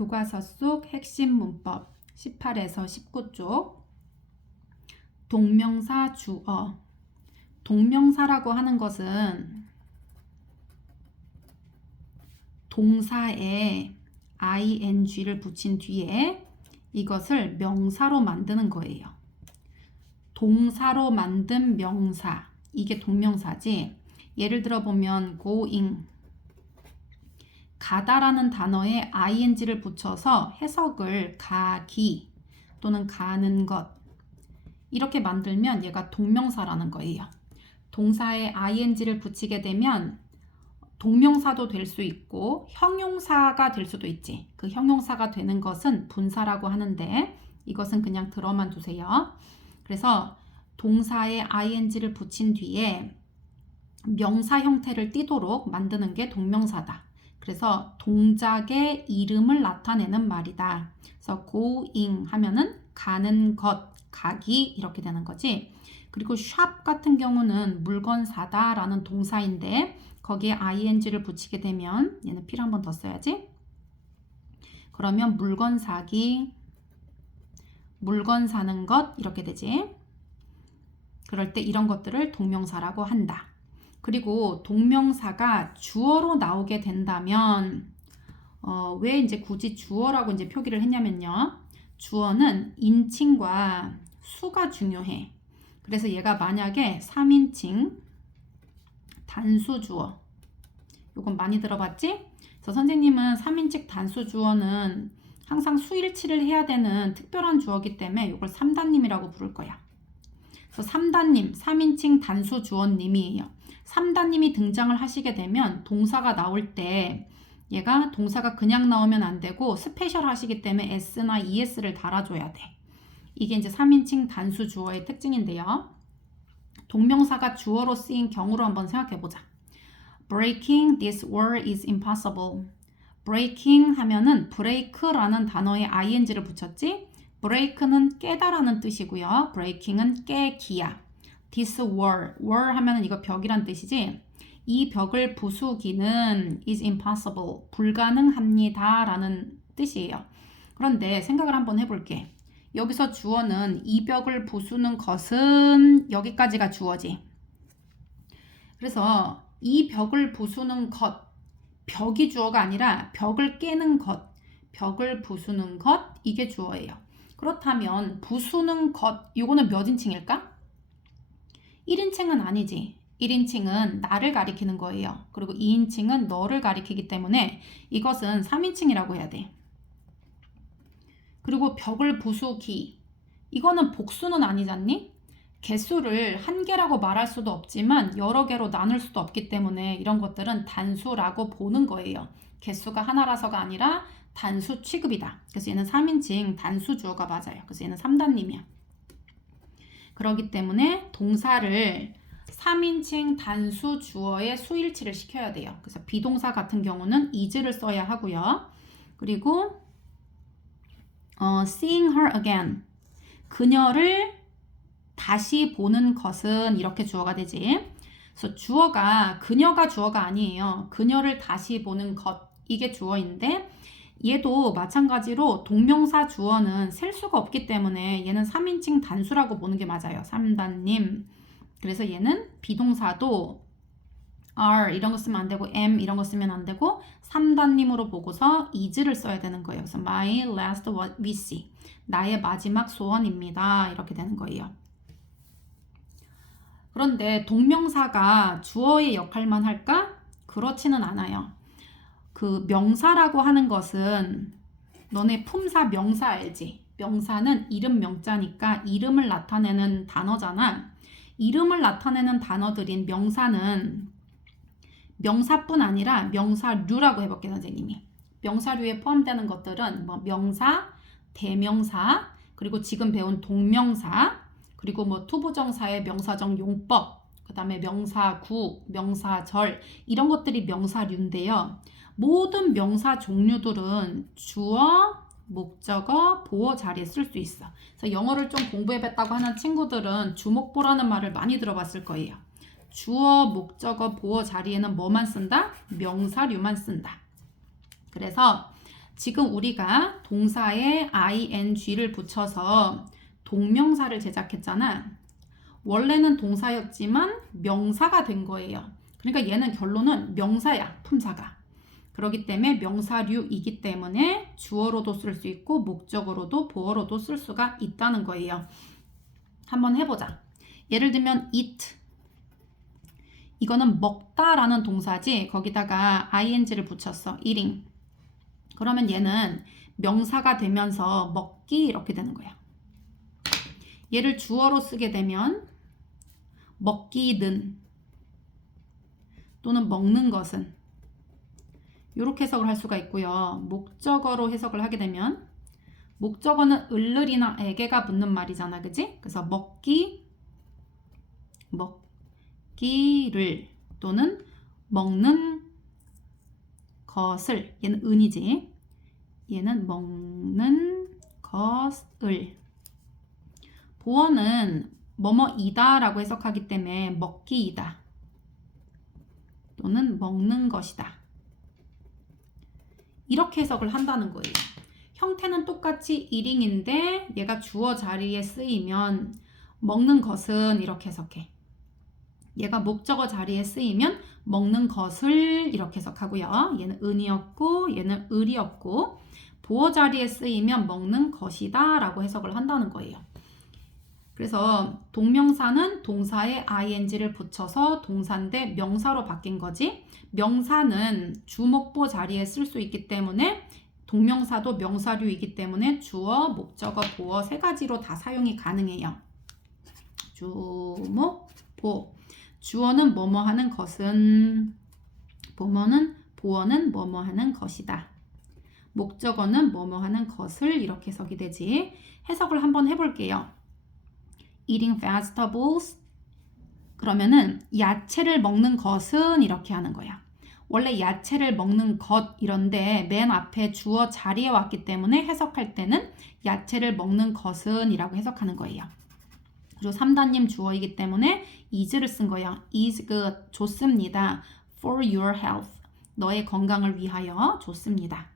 교과서 속 핵심 문법 18에서 19쪽 동명사 주어. 동명사라고 하는 것은 동사에 ing를 붙인 뒤에 이것을 명사로 만드는 거예요. 동사로 만든 명사, 이게 동명사지. 예를 들어 보면 going, 가다라는 단어에 ing를 붙여서 해석을 가기 또는 가는 것 이렇게 만들면 얘가 동명사라는 거예요. 동사에 ing를 붙이게 되면 동명사도 될 수 있고 형용사가 될 수도 있지. 그 형용사가 되는 것은 분사라고 하는데 이것은 그냥 들어만 두세요. 그래서 동사에 ing를 붙인 뒤에 명사 형태를 띠도록 만드는 게 동명사다. 그래서 동작의 이름을 나타내는 말이다. 그래서 going 하면은 가는 것, 가기 이렇게 되는 거지. 그리고 shop 같은 경우는 물건 사다 라는 동사인데 거기에 ing를 붙이게 되면 얘는 P를 한 번 더 써야지. 그러면 물건 사기, 물건 사는 것 이렇게 되지. 그럴 때 이런 것들을 동명사라고 한다. 그리고 동명사가 주어로 나오게 된다면 왜 이제 굳이 주어라고 이제 표기를 했냐면요. 주어는 인칭과 수가 중요해. 그래서 얘가 만약에 3인칭 단수 주어, 이건 많이 들어봤지? 그래서 선생님은 3인칭 단수 주어는 항상 수일치를 해야 되는 특별한 주어이기 때문에 이걸 3단님이라고 부를 거야. 그래서 3단님, 3인칭 단수 주어님이에요. 3단님이 등장을 하시게 되면 동사가 나올 때 얘가 동사가 그냥 나오면 안 되고 스페셜 하시기 때문에 s나 es를 달아줘야 돼. 이게 이제 3인칭 단수 주어의 특징인데요. 동명사가 주어로 쓰인 경우로 한번 생각해 보자. Breaking this wall is impossible. breaking 하면은 break라는 단어에 ing를 붙였지. break는 깨다라는 뜻이고요. breaking은 깨기야. this wall, wall 하면은 이거 벽이란 뜻이지. 이 벽을 부수기는 is impossible, 불가능합니다 라는 뜻이에요. 그런데 생각을 한번 해볼게. 여기서 주어는 이 벽을 부수는 것은 여기까지가 주어지. 그래서 이 벽을 부수는 것, 벽이 주어가 아니라 벽을 깨는 것, 벽을 부수는 것, 이게 주어예요. 그렇다면 부수는 것, 이거는 몇 인칭일까? 1인칭은 아니지. 1인칭은 나를 가리키는 거예요. 그리고 2인칭은 너를 가리키기 때문에 이것은 3인칭이라고 해야 돼. 그리고 벽을 부수기, 이거는 복수는 아니잖니? 개수를 한 개라고 말할 수도 없지만 여러 개로 나눌 수도 없기 때문에 이런 것들은 단수라고 보는 거예요. 개수가 하나라서가 아니라 단수 취급이다. 그래서 얘는 3인칭 단수 주어가 맞아요. 그래서 얘는 3단님이야. 그렇기 때문에 동사를 3인칭 단수 주어의 수일치를 시켜야 돼요. 그래서 비동사 같은 경우는 is를 써야 하고요. 그리고 seeing her again, 그녀를 다시 보는 것은 이렇게 주어가 되지. 그래서 주어가 그녀가 주어가 아니에요. 그녀를 다시 보는 것, 이게 주어인데 얘도 마찬가지로 동명사 주어는 셀 수가 없기 때문에 얘는 3인칭 단수라고 보는 게 맞아요. 3단님. 그래서 얘는 비동사도 are 이런 거 쓰면 안 되고 am 이런 거 쓰면 안 되고 3단님으로 보고서 is를 써야 되는 거예요. 그래서 my last wish, 나의 마지막 소원입니다. 이렇게 되는 거예요. 그런데 동명사가 주어의 역할만 할까? 그렇지는 않아요. 그 명사라고 하는 것은 너네 품사 명사 알지? 명사는 이름 명자니까 이름을 나타내는 단어잖아. 이름을 나타내는 단어들인 명사는 명사뿐 아니라 명사류라고 해볼게요, 선생님이. 명사류에 포함되는 것들은 뭐 명사, 대명사, 그리고 지금 배운 동명사, 그리고 뭐 투부정사의 명사적 용법, 그 다음에 명사구, 명사절 이런 것들이 명사류인데요. 모든 명사 종류들은 주어, 목적어, 보어 자리에 쓸 수 있어. 그래서 영어를 좀 공부해봤다고 하는 친구들은 주목보라는 말을 많이 들어봤을 거예요. 주어, 목적어, 보어 자리에는 뭐만 쓴다? 명사류만 쓴다. 그래서 지금 우리가 동사에 ing를 붙여서 동명사를 제작했잖아. 원래는 동사였지만 명사가 된 거예요. 그러니까 얘는 결론은 명사야, 품사가. 그렇기 때문에 명사류이기 때문에 주어로도 쓸 수 있고 목적어로도 보어로도 쓸 수가 있다는 거예요. 한번 해보자. 예를 들면 eat. 이거는 먹다라는 동사지 거기다가 ing를 붙였어. eating. 그러면 얘는 명사가 되면서 먹기 이렇게 되는 거야. 얘를 주어로 쓰게 되면 먹기는 또는 먹는 것은 이렇게 해석을 할 수가 있고요. 목적어로 해석을 하게 되면 목적어는 을을이나 에게가 붙는 말이잖아. 그지? 그래서 먹기를 또는 먹는 것을 얘는 은이지. 얘는 먹는 것을 보어는 뭐뭐이다 라고 해석하기 때문에 먹기이다 또는 먹는 것이다 이렇게 해석을 한다는 거예요. 형태는 똑같이 eating인데 얘가 주어 자리에 쓰이면 먹는 것은 이렇게 해석해. 얘가 목적어 자리에 쓰이면 먹는 것을 이렇게 해석하고요. 얘는 은이었고 얘는 을이었고 보어 자리에 쓰이면 먹는 것이다 라고 해석을 한다는 거예요. 그래서 동명사는 동사에 ing를 붙여서 동사인데 명사로 바뀐 거지. 명사는 주목보 자리에 쓸 수 있기 때문에 동명사도 명사류이기 때문에 주어, 목적어, 보어 세 가지로 다 사용이 가능해요. 주목, 보. 주어는 뭐뭐 하는 것은, 보어는 뭐뭐 하는 것이다. 목적어는 뭐뭐 하는 것을 이렇게 해석이 되지. 해석을 한번 해볼게요. Eating vegetables. 그러면은 야채를 먹는 것은 이렇게 하는 거야. 원래 야채를 먹는 것 이런데 맨 앞에 주어 자리에 왔기 때문에 해석할 때는 야채를 먹는 것은 이라고 해석하는 거예요. 그리고 3단님 주어이기 때문에 is를 쓴 거야. is good. 좋습니다. for your health. 너의 건강을 위하여 좋습니다.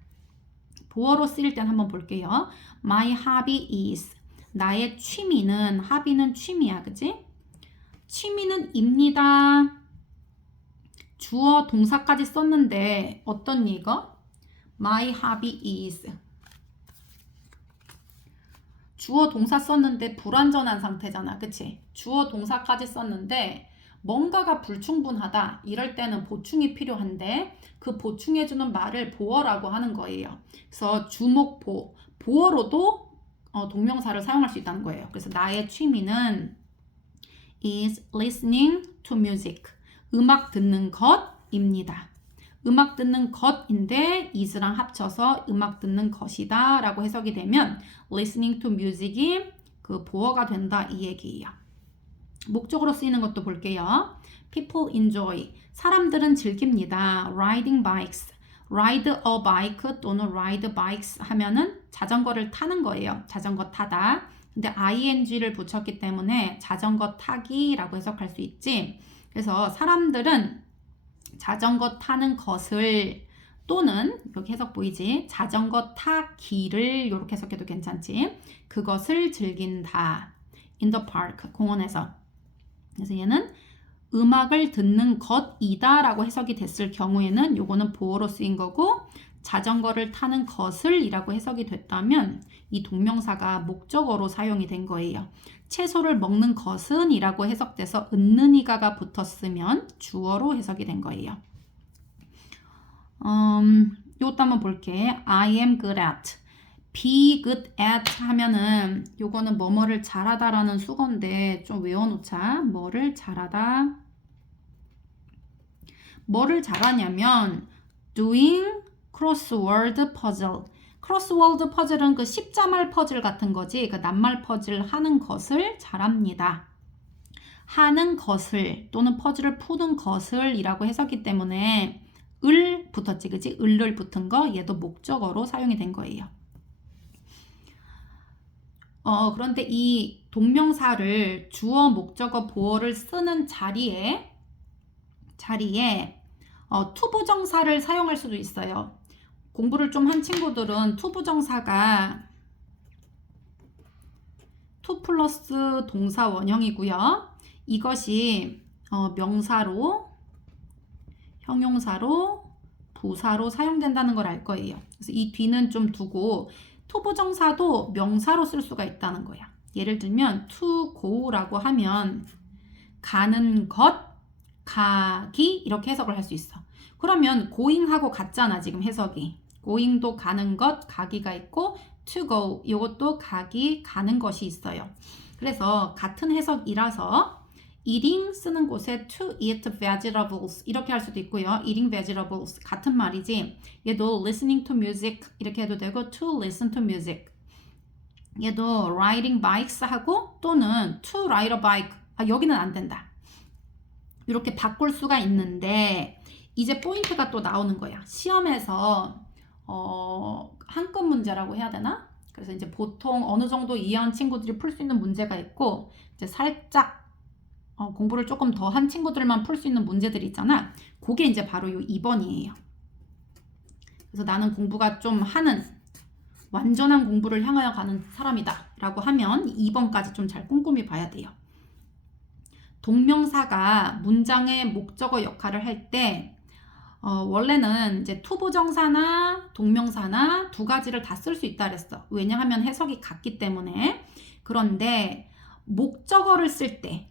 보어로 쓰일 땐 한번 볼게요. My hobby is. 나의 취미는, hobby는 취미야, 그치? 취미는 입니다. 주어 동사까지 썼는데 어떤 이거? My hobby is. 주어 동사 썼는데 불완전한 상태잖아, 그치? 주어 동사까지 썼는데 뭔가가 불충분하다 이럴 때는 보충이 필요한데 그 보충해주는 말을 보어라고 하는 거예요. 그래서 주목보, 보어로도 동명사를 사용할 수 있다는 거예요. 그래서 나의 취미는 is listening to music. 음악 듣는 것입니다. 음악 듣는 것인데 is랑 합쳐서 음악 듣는 것이다 라고 해석이 되면 listening to music이 그 보어가 된다 이 얘기예요. 목적으로 쓰이는 것도 볼게요. People enjoy. 사람들은 즐깁니다. Riding bikes. ride a bike 또는 ride bikes 하면은 자전거를 타는 거예요. 자전거 타다. 근데 ing를 붙였기 때문에 자전거 타기라고 해석할 수 있지. 그래서 사람들은 자전거 타는 것을 또는 여기 해석 보이지? 자전거 타기를 이렇게 해석해도 괜찮지. 그것을 즐긴다. In the park. 공원에서. 그래서 얘는 음악을 듣는 것이다 라고 해석이 됐을 경우에는 요거는 보어로 쓰인 거고 자전거를 타는 것을 이라고 해석이 됐다면 이 동명사가 목적어로 사용이 된 거예요. 채소를 먹는 것은 이라고 해석돼서 은는이가가 붙었으면 주어로 해석이 된 거예요. 요것도 한번 볼게. I am good at. be good at 하면은 요거는 뭐뭐를 잘하다 라는 수건데 좀 외워놓자. 뭐를 잘하다. 뭐를 잘하냐면 doing crossword puzzle. 크로스워드 퍼즐은 그 10자말 퍼즐 같은 거지. 그 낱말 퍼즐 하는 것을 잘합니다. 하는 것을 또는 퍼즐을 푸는 것을 이라고 해석이 때문에 을 붙었지, 그치? 을을 붙은 거 얘도 목적어로 사용이 된 거예요. 그런데 이 동명사를 주어, 목적어, 보어를 쓰는 자리에 투부정사를 사용할 수도 있어요. 공부를 좀 한 친구들은 to 부정사가 to 플러스 동사 원형이고요. 이것이 명사로, 형용사로, 부사로 사용된다는 걸 알 거예요. 그래서 이 뒤는 좀 두고 to 부정사도 명사로 쓸 수가 있다는 거야. 예를 들면 to go라고 하면 가는 것, 가기 이렇게 해석을 할 수 있어. 그러면 going하고 같잖아 지금 해석이. going도 가는 것, 가기가 있고 to go 이것도 가기, 가는 것이 있어요. 그래서 같은 해석이라서 eating 쓰는 곳에 to eat vegetables 이렇게 할 수도 있고요. eating vegetables 같은 말이지. 얘도 listening to music 이렇게 해도 되고 to listen to music. 얘도 riding bikes 하고 또는 to ride a bike. 여기는 안 된다. 이렇게 바꿀 수가 있는데 이제 포인트가 또 나오는 거야. 시험에서 한급 문제라고 해야 되나? 그래서 이제 보통 어느 정도 이해한 친구들이 풀 수 있는 문제가 있고 이제 살짝 공부를 조금 더 한 친구들만 풀 수 있는 문제들이 있잖아. 그게 이제 바로 요 2번이에요. 그래서 나는 공부가 좀 하는 완전한 공부를 향하여 가는 사람이다 라고 하면 2번까지 좀 잘 꼼꼼히 봐야 돼요. 동명사가 문장의 목적어 역할을 할 때 원래는 이제 to 부정사나 동명사나 두 가지를 다 쓸 수 있다 그랬어. 왜냐하면 해석이 같기 때문에. 그런데 목적어를 쓸 때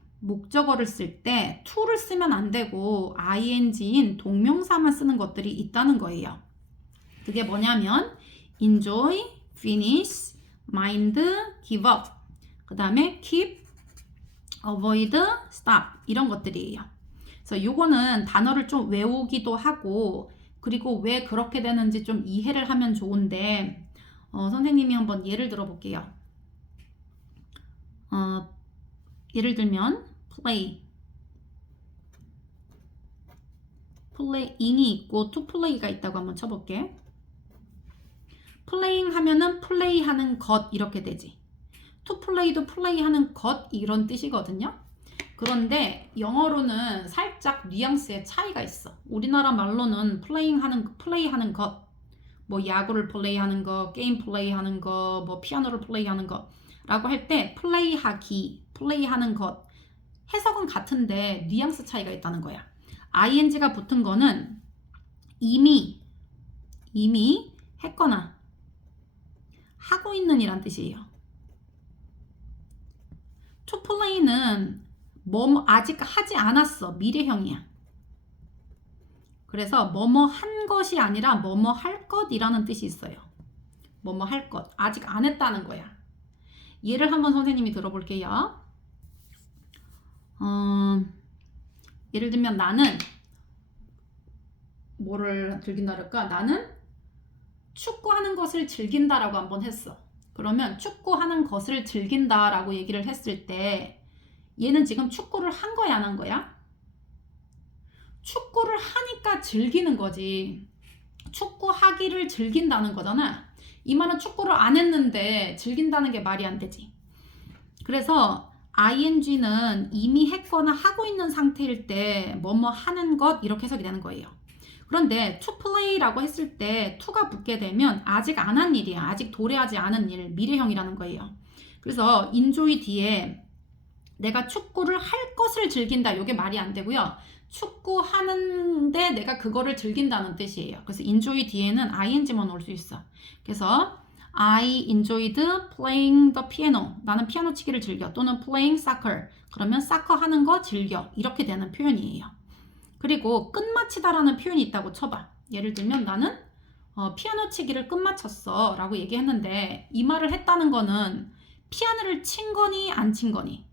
to를 쓰면 안 되고 ing인 동명사만 쓰는 것들이 있다는 거예요. 그게 뭐냐면 enjoy, finish, mind, give up 그 다음에 keep, avoid, stop 이런 것들이에요. 그래서 요거는 단어를 좀 외우기도 하고 그리고 왜 그렇게 되는지 좀 이해를 하면 좋은데 선생님이 한번 예를 들어 볼게요. 예를 들면 playing이 있고 to play가 있다고 한번 쳐볼게. playing 하면은 플레이하는 것 이렇게 되지. to play도 플레이하는 것 이런 뜻이거든요. 그런데 영어로는 살짝 뉘앙스의 차이가 있어. 우리나라 말로는 플레이하는 것, 뭐 야구를 플레이하는 거, 게임 플레이하는 거, 뭐 피아노를 플레이하는 거라고 할 때 플레이하기, 플레이하는 것 해석은 같은데 뉘앙스 차이가 있다는 거야. ing가 붙은 거는 이미 했거나 하고 있는 이란 뜻이에요. to play는 아직 하지 않았어. 미래형이야. 그래서 뭐뭐 한 것이 아니라 뭐뭐 할 것이라는 뜻이 있어요. 뭐뭐 할 것. 아직 안 했다는 거야. 예를 한번 선생님이 들어볼게요. 예를 들면 나는 뭐를 즐긴다 그럴까? 나는 축구하는 것을 즐긴다라고 한번 했어. 그러면 축구하는 것을 즐긴다라고 얘기를 했을 때 얘는 지금 축구를 한 거야, 안 한 거야? 축구를 하니까 즐기는 거지. 축구하기를 즐긴다는 거잖아. 이 말은 축구를 안 했는데 즐긴다는 게 말이 안 되지. 그래서 ing는 이미 했거나 하고 있는 상태일 때 뭐뭐 하는 것 이렇게 해석이 되는 거예요. 그런데 to play라고 했을 때 to가 붙게 되면 아직 안 한 일이야. 아직 도래하지 않은 일, 미래형이라는 거예요. 그래서 enjoy 뒤에 내가 축구를 할 것을 즐긴다. 이게 말이 안 되고요. 축구하는데 내가 그거를 즐긴다는 뜻이에요. 그래서 enjoy 뒤에는 ing만 올 수 있어. 그래서 I enjoyed playing the piano. 나는 피아노 치기를 즐겨. 또는 playing soccer. 그러면 사커 하는 거 즐겨. 이렇게 되는 표현이에요. 그리고 끝마치다라는 표현이 있다고 쳐봐. 예를 들면 나는 피아노 치기를 끝마쳤어 라고 얘기했는데 이 말을 했다는 거는 피아노를 친 거니 안 친 거니?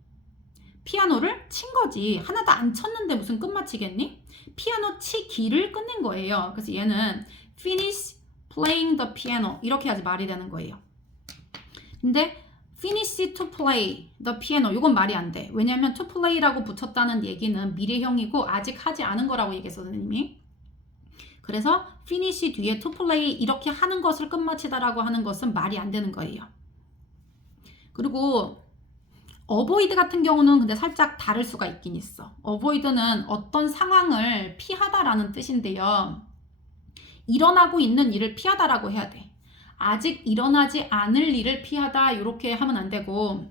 피아노를 친 거지. 하나도 안 쳤는데 무슨 끝마치겠니? 피아노 치기를 끝낸 거예요. 그래서 얘는 finish playing the piano 이렇게 해야지 말이 되는 거예요. 근데 finish to play the piano 이건 말이 안 돼. 왜냐하면 to play라고 붙였다는 얘기는 미래형이고 아직 하지 않은 거라고 얘기했어 선생님이. 그래서 finish 뒤에 to play 이렇게 하는 것을 끝마치다라고 하는 것은 말이 안 되는 거예요. 그리고 avoid 같은 경우는 근데 살짝 다를 수가 있긴 있어. avoid는 어떤 상황을 피하다라는 뜻인데요. 일어나고 있는 일을 피하다라고 해야 돼. 아직 일어나지 않을 일을 피하다 이렇게 하면 안 되고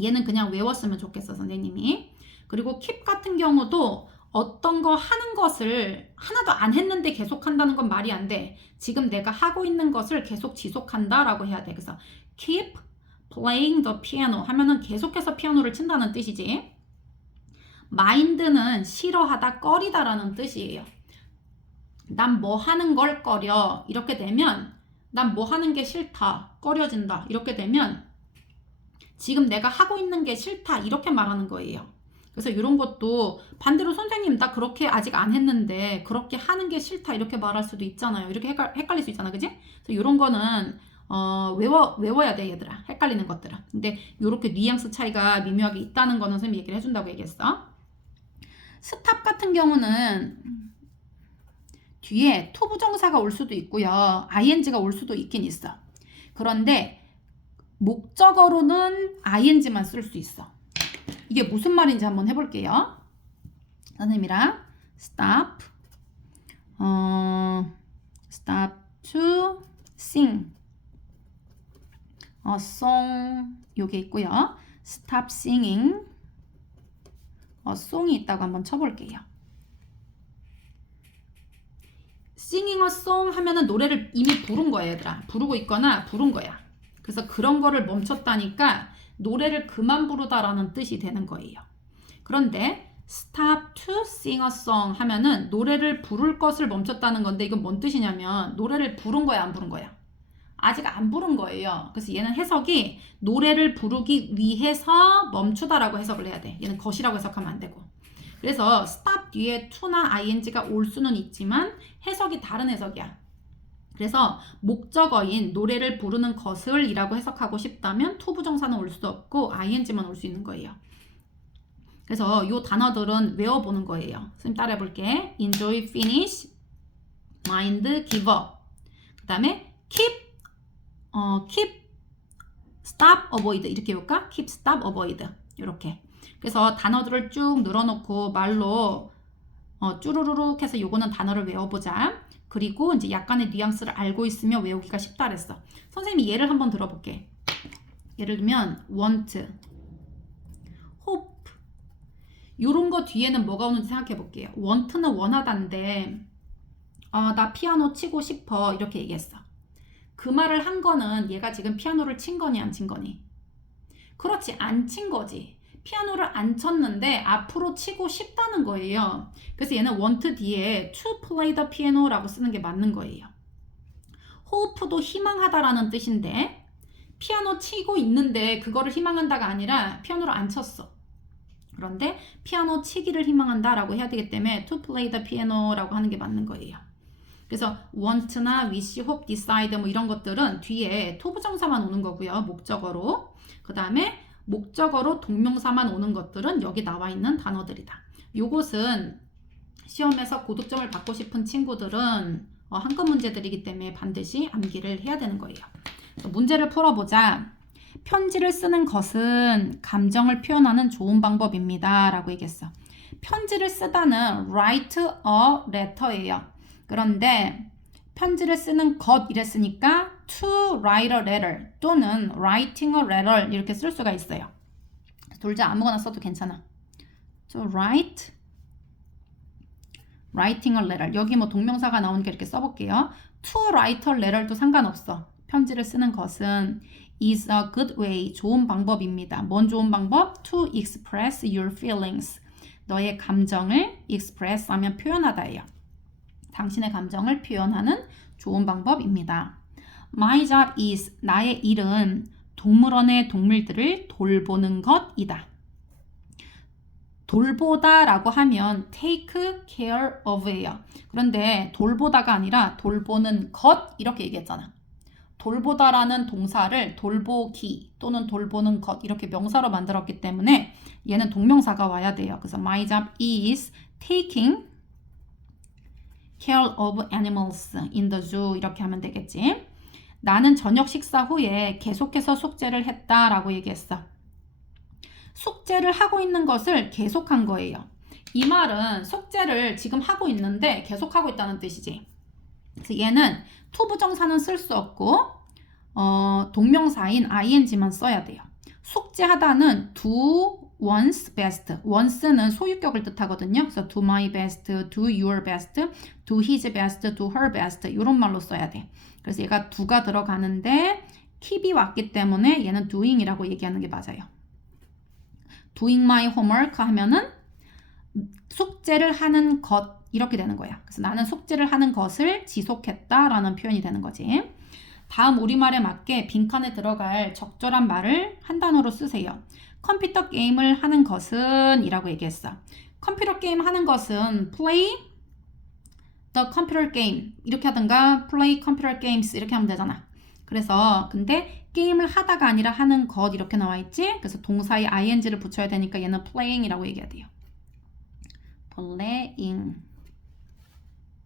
얘는 그냥 외웠으면 좋겠어 선생님이. 그리고 keep 같은 경우도 어떤 거 하는 것을 하나도 안 했는데 계속 한다는 건 말이 안 돼. 지금 내가 하고 있는 것을 계속 지속한다 라고 해야 돼. 그래서 keep playing the piano 하면은 계속해서 피아노를 친다는 뜻이지. mind는 싫어하다, 꺼리다 라는 뜻이에요. 난 뭐 하는 걸 꺼려. 이렇게 되면 난 뭐 하는 게 싫다, 꺼려진다. 이렇게 되면 지금 내가 하고 있는 게 싫다 이렇게 말하는 거예요. 그래서 이런 것도 반대로 선생님 나 그렇게 아직 안 했는데 그렇게 하는 게 싫다 이렇게 말할 수도 있잖아요. 이렇게 헷갈릴 수 있잖아, 그지? 그래서 이런 거는 외워야 돼 얘들아. 헷갈리는 것들은. 근데 이렇게 뉘앙스 차이가 미묘하게 있다는 거는 선생님이 얘기를 해준다고 얘기했어. 스탑 같은 경우는 뒤에 to 부정사가 올 수도 있고요. ing가 올 수도 있긴 있어. 그런데 목적어로는 ing만 쓸 수 있어. 이게 무슨 말인지 한번 해볼게요. 선생님이랑 stop, stop to sing a song 요게 있고요. stop singing a song이 있다고 한번 쳐볼게요. singing a song 하면은 노래를 이미 부른 거야 얘들아. 부르고 있거나 부른 거야. 그래서 그런 거를 멈췄다니까 노래를 그만 부르다라는 뜻이 되는 거예요. 그런데 stop to sing a song 하면은 노래를 부를 것을 멈췄다는 건데 이건 뭔 뜻이냐면 노래를 부른 거야 안 부른 거야? 아직 안 부른 거예요. 그래서 얘는 해석이 노래를 부르기 위해서 멈추다라고 해석을 해야 돼. 얘는 것이라고 해석하면 안 되고. 그래서 stop 뒤에 to나 ing가 올 수는 있지만 해석이 다른 해석이야. 그래서 목적어인 노래를 부르는 것을 이라고 해석하고 싶다면 to 부정사는 올 수도 없고 ing만 올 수 있는 거예요. 그래서 이 단어들은 외워보는 거예요. 선생님 따라해 볼게. enjoy, finish, mind, give up. 그 다음에 keep, stop, avoid 이렇게 해볼까? keep, stop, avoid 이렇게. 그래서 단어들을 쭉 늘어놓고 말로 쭈루루룩 해서 요거는 단어를 외워보자. 그리고 이제 약간의 뉘앙스를 알고 있으면 외우기가 쉽다 그랬어. 선생님이 예를 한번 들어볼게. 예를 들면 want, hope 요런 거 뒤에는 뭐가 오는지 생각해 볼게요. want는 원하다인데 나 피아노 치고 싶어 이렇게 얘기했어. 그 말을 한 거는 얘가 지금 피아노를 친 거니 안 친 거니? 그렇지, 안 친 거지. 피아노를 안 쳤는데 앞으로 치고 싶다는 거예요. 그래서 얘는 want 뒤에 to play the piano라고 쓰는 게 맞는 거예요. hope도 희망하다라는 뜻인데 피아노 치고 있는데 그거를 희망한다가 아니라 피아노를 안 쳤어. 그런데 피아노 치기를 희망한다라고 해야 되기 때문에 to play the piano라고 하는 게 맞는 거예요. 그래서 want나 wish, hope, decide 뭐 이런 것들은 뒤에 to 부정사만 오는 거고요. 목적어로. 그 다음에 목적어로 동명사만 오는 것들은 여기 나와 있는 단어들이다. 요것은 시험에서 고득점을 받고 싶은 친구들은 한급 문제들이기 때문에 반드시 암기를 해야 되는 거예요. 문제를 풀어보자. 편지를 쓰는 것은 감정을 표현하는 좋은 방법입니다. 라고 얘기했어. 편지를 쓰다는 write a letter예요. 그런데 편지를 쓰는 것 이랬으니까 to write a letter 또는 writing a letter 이렇게 쓸 수가 있어요. 둘 다 아무거나 써도 괜찮아. to writing a letter 여기 뭐 동명사가 나오니까 이렇게 써볼게요. to write a letter도 상관없어. 편지를 쓰는 것은 is a good way 좋은 방법입니다. 뭔 좋은 방법? to express your feelings 너의 감정을 express 하면 표현하다예요. 당신의 감정을 표현하는 좋은 방법입니다. My job is 나의 일은 동물원의 동물들을 돌보는 것이다. 돌보다 라고 하면 take care of예요. 그런데 돌보다가 아니라 돌보는 것 이렇게 얘기했잖아. 돌보다라는 동사를 돌보기 또는 돌보는 것 이렇게 명사로 만들었기 때문에 얘는 동명사가 와야 돼요. 그래서 my job is taking care of animals in the zoo 이렇게 하면 되겠지. 나는 저녁 식사 후에 계속해서 숙제를 했다라고 얘기했어. 숙제를 하고 있는 것을 계속한 거예요. 이 말은 숙제를 지금 하고 있는데 계속하고 있다는 뜻이지. 그래서 얘는 to 부정사는 쓸 수 없고 동명사인 ing만 써야 돼요. 숙제하다는 do one's best. once는 소유격을 뜻하거든요. 그래서 do my best, do your best, do his best, do her best 이런 말로 써야 돼. 그래서 얘가 do가 들어가는데 keep이 왔기 때문에 얘는 doing이라고 얘기하는 게 맞아요. doing my homework 하면은 숙제를 하는 것 이렇게 되는 거야. 그래서 나는 숙제를 하는 것을 지속했다라는 표현이 되는 거지. 다음 우리말에 맞게 빈칸에 들어갈 적절한 말을 한 단어로 쓰세요. 컴퓨터 게임을 하는 것은 이라고 얘기했어. 컴퓨터 게임 하는 것은 play the computer game 이렇게 하든가 play computer games 이렇게 하면 되잖아. 그래서 근데 게임을 하다가 아니라 하는 것 이렇게 나와 있지? 그래서 동사에 ing를 붙여야 되니까 얘는 playing이라고 얘기해야 돼요. playing